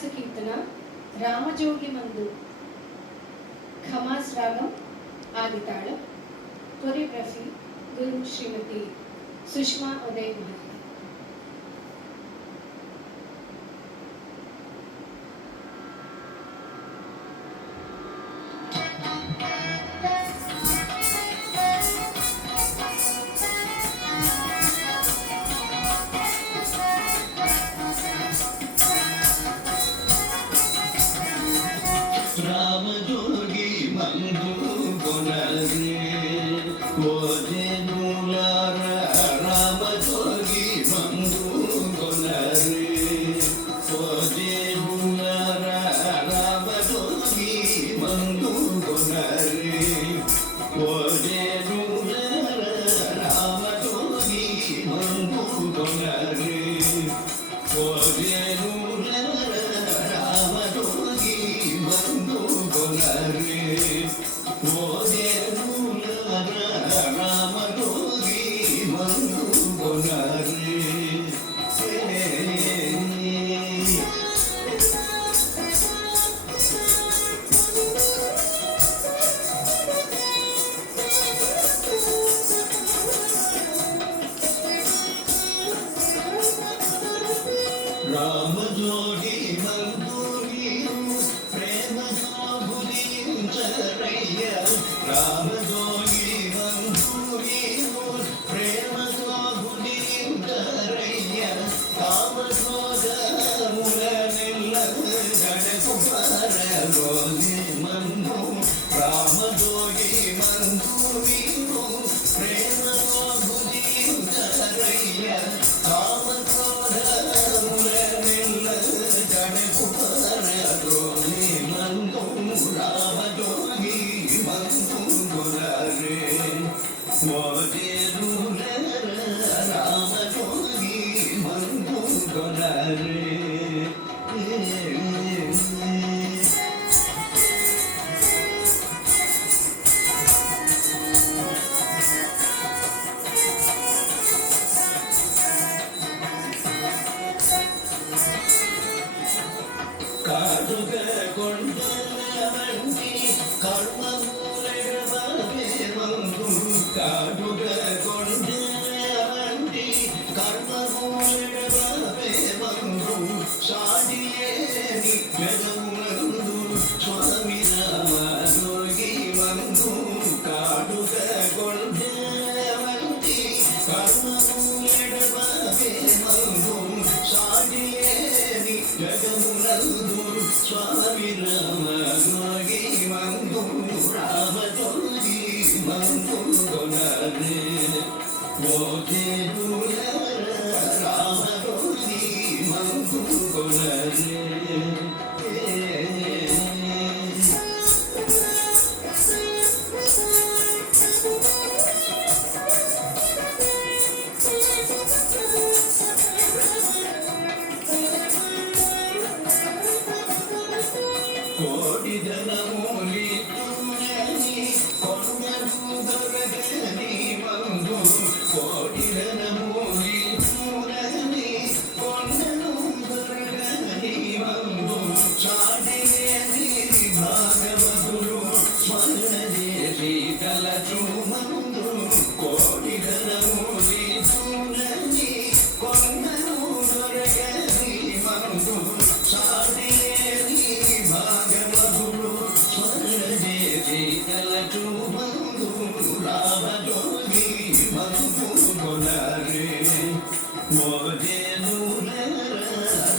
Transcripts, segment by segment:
శ్రీనివాస కీర్తన రామజోగి మందు ఖమాస్ రాగం ఆదితాళం. కొరియోగ్రఫీ గురు శ్రీమతి సుష్మా ఉదయ్ మహర్షి. రామజోగి మందు కొనరే ఓజనులార రామజోగి మందు కొనరే ఓజనులార రామజోగి మందు కొనరే ఓజనులార రామజోగి మందు కొనరే ఓజనులార రామజోగి మందు కొనరే ఓజనులార రామజోగి మందు కొనరే రామజోగి మందు ప్రేమ సాగులించరయ్య రామజోగి మందు ప్రేమ సాగులించరయ్య కామక్రోధముల నెల్ల గడకు పరగోగి మందు రామజోగి మందు ప్రేమ సాగులించరయ్య కామక్రోధముల నెల్ల గడకు పరగోగి మందు రామజోగి మందు కొనరే ఓజనులార రామజోగి మందు కొనరే కాటుక కొండవంటి కర్మమూలడవే మందు కాటుక కొండవంటి కర్మమూలడవే మందు సాడియేని జగమునందు స్వామి రామజోగి మందు కాటుక కొండవంటి కర్మమూలడవే మందు సాడియేని జగమునందు స్వామి రామజోగి మందు రామజోగి మందు కొనరే ఓజనులార రామజోగి మందు కొనరే కోటి ధనమూలి తులని కొండలు దొరకని మందు కోటి ధనమూలి తులని కొండలు దొరకని మందు సాటిలేని భాగవతులు స్మరణ చేసి కలచు మందు కోటి ధనమూలి తులని కొండలు దొరకని మందు సాటిలేని భాగవతులు స్మరణ చేసి కలచు మందు రామజోగి మందు కొనరే ఓజనులార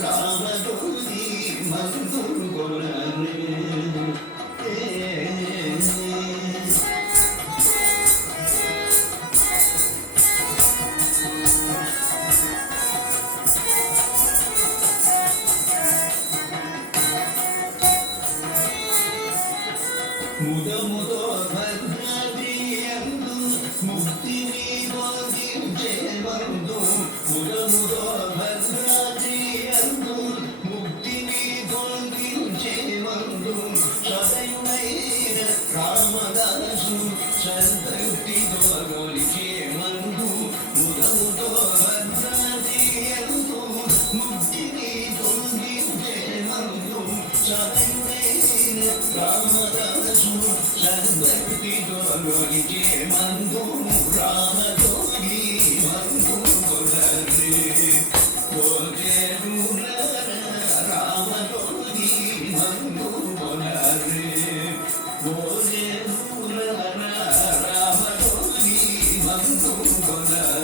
రామజోగి మందు కొనరే ముదముతో భద్రదియందు ముక్తిని బోధించే మందు ముదముతో భద్రదియందు ముక్తిని బోధించే మందు సదయుడైన రామదాసు సంతృప్తితో గొలిచే మందు ముదముతో భద్రదియందు ముక్తిని బోధించే మందు సదయుడైన రామదాసు చంద్రటి గోలికే మందు రామజోగి మందు కొలరే రామజోగి మందు కొలరే రామజోగి మందు కొలరే